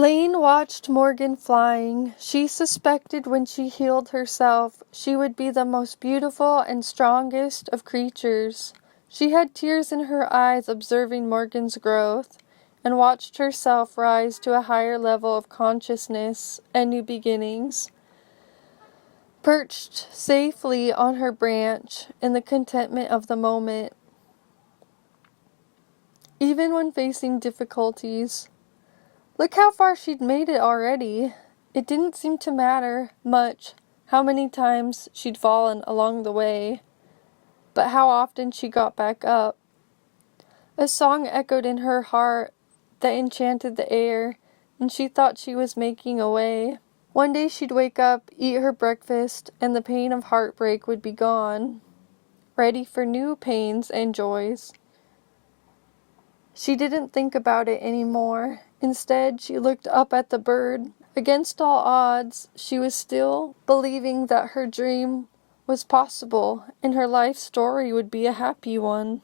Laine watched Morgan flying. She suspected when she healed herself, she would be the most beautiful and strongest of creatures. She had tears in her eyes observing Morgan's growth, and watched herself rise to a higher level of consciousness and new beginnings. Perched safely on her branch in the contentment of the moment, even when facing difficulties. Look how far she'd made it already. It didn't seem to matter much how many times she'd fallen along the way, but how often she got back up. A song echoed in her heart that enchanted the air, and she thought she was making a way. One day she'd wake up, eat her breakfast, and the pain of heartbreak would be gone, ready for new pains and joys. She didn't think about it anymore. Instead, she looked up at the bird. Against all odds, she was still believing that her dream was possible and her life story would be a happy one.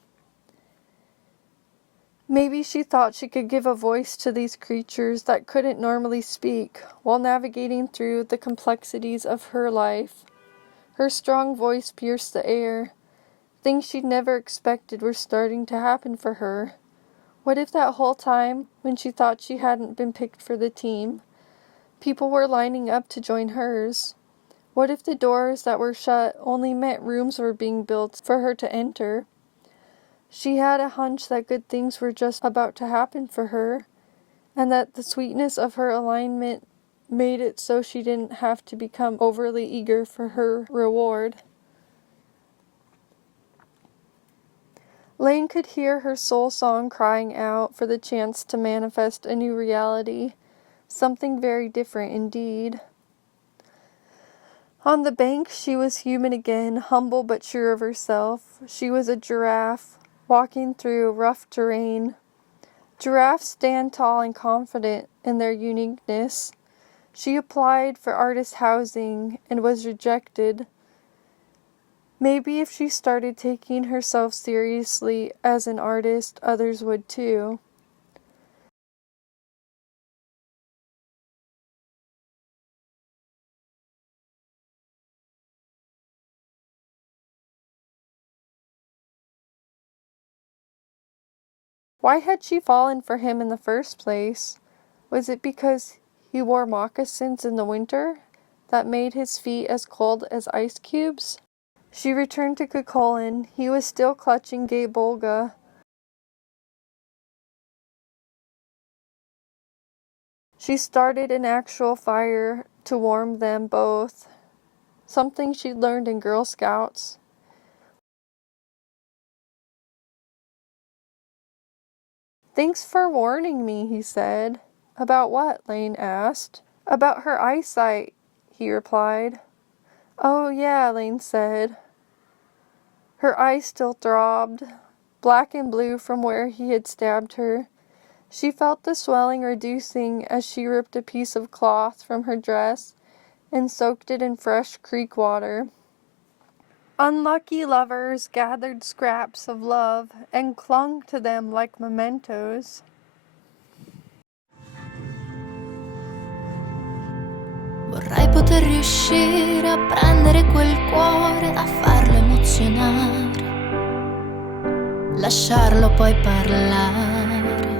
Maybe she thought she could give a voice to these creatures that couldn't normally speak while navigating through the complexities of her life. Her strong voice pierced the air. Things she'd never expected were starting to happen for her. What if that whole time, when she thought she hadn't been picked for the team, people were lining up to join hers? What if the doors that were shut only meant rooms were being built for her to enter? She had a hunch that good things were just about to happen for her, and that the sweetness of her alignment made it so she didn't have to become overly eager for her reward. Laine could hear her soul song crying out for the chance to manifest a new reality, something very different indeed. On the bank, she was human again, humble but sure of herself. She was a giraffe, walking through rough terrain. Giraffes stand tall and confident in their uniqueness. She applied for artist housing and was rejected. Maybe if she started taking herself seriously as an artist, others would too. Why had she fallen for him in the first place? Was it because he wore moccasins in the winter that made his feet as cold as ice cubes? She returned to Cuchulain. He was still clutching Gay Bolga. She started an actual fire to warm them both, something she'd learned in Girl Scouts. "Thanks for warning me," he said. "About what?" Laine asked. "About her eyesight," he replied. "Oh, yeah," Laine said. Her eyes still throbbed, black and blue from where he had stabbed her. She felt the swelling reducing as she ripped a piece of cloth from her dress and soaked it in fresh creek water. Unlucky lovers gathered scraps of love and clung to them like mementos. Vorrei poter riuscire a prendere quel cuore, a farlo emozionare, lasciarlo poi parlare.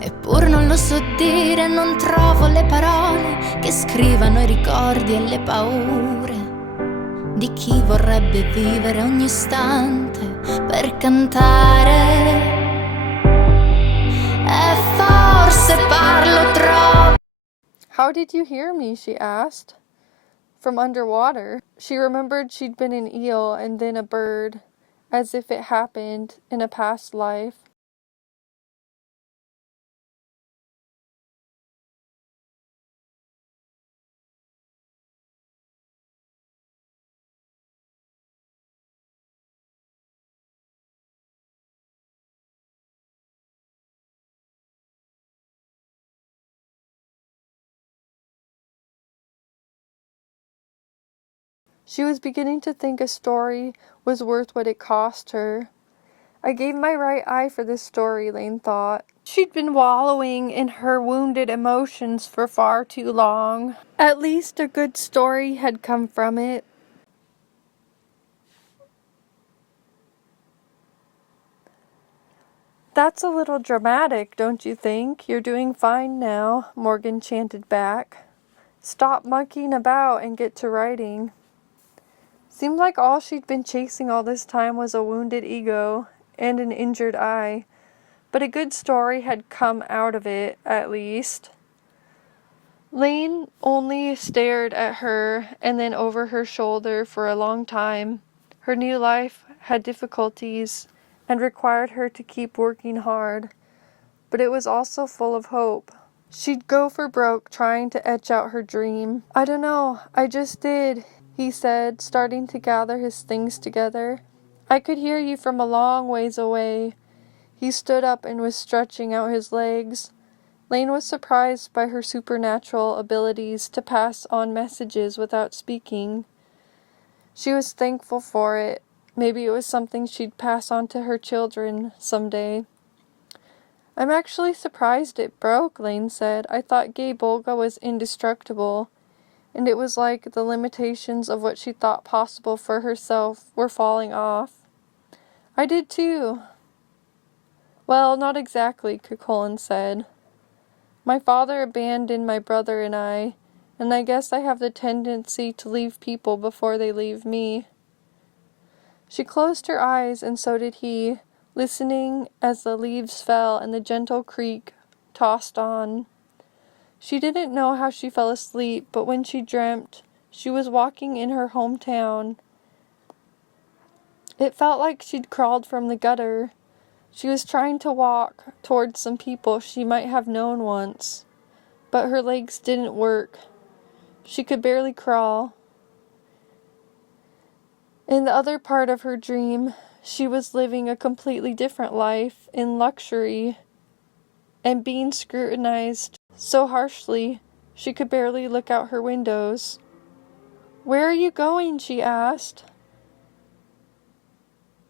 Eppur non lo so dire, non trovo le parole che scrivano i ricordi e le paure di chi vorrebbe vivere ogni istante per cantare. E forse parlo troppo. How did you hear me? She asked. From underwater. She remembered she'd been an eel and then a bird, as if it happened in a past life. She was beginning to think a story was worth what it cost her. I gave my right eye for this story, Laine thought. She'd been wallowing in her wounded emotions for far too long. At least a good story had come from it. That's a little dramatic, don't you think? You're doing fine now, Morgan chanted back. Stop monkeying about and get to writing. Seemed like all she'd been chasing all this time was a wounded ego and an injured eye, but a good story had come out of it, at least. Laine only stared at her and then over her shoulder for a long time. Her new life had difficulties and required her to keep working hard, but it was also full of hope. She'd go for broke trying to etch out her dream. I don't know, I just did, he said, starting to gather his things together. I could hear you from a long ways away. He stood up and was stretching out his legs. Laine was surprised by her supernatural abilities to pass on messages without speaking. She was thankful for it. Maybe it was something she'd pass on to her children someday. I'm actually surprised it broke, Laine said. I thought Gay Bolga was indestructible, and it was like the limitations of what she thought possible for herself were falling off. I did too. Well, not exactly, Cuchulain said. My father abandoned my brother and I guess I have the tendency to leave people before they leave me. She closed her eyes, and so did he, listening as the leaves fell and the gentle creak tossed on. She didn't know how she fell asleep, but when she dreamt, she was walking in her hometown. It felt like she'd crawled from the gutter. She was trying to walk towards some people she might have known once, but her legs didn't work. She could barely crawl. In the other part of her dream, she was living a completely different life in luxury and being scrutinized so harshly she could barely look out her windows. Where are you going? She asked.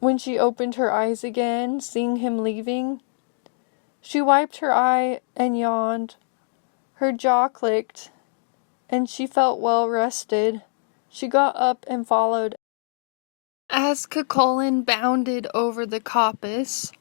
When she opened her eyes again, seeing him leaving, she wiped her eye and yawned. Her jaw clicked, and she felt well rested. She got up and followed. As Cuchulain bounded over the coppice,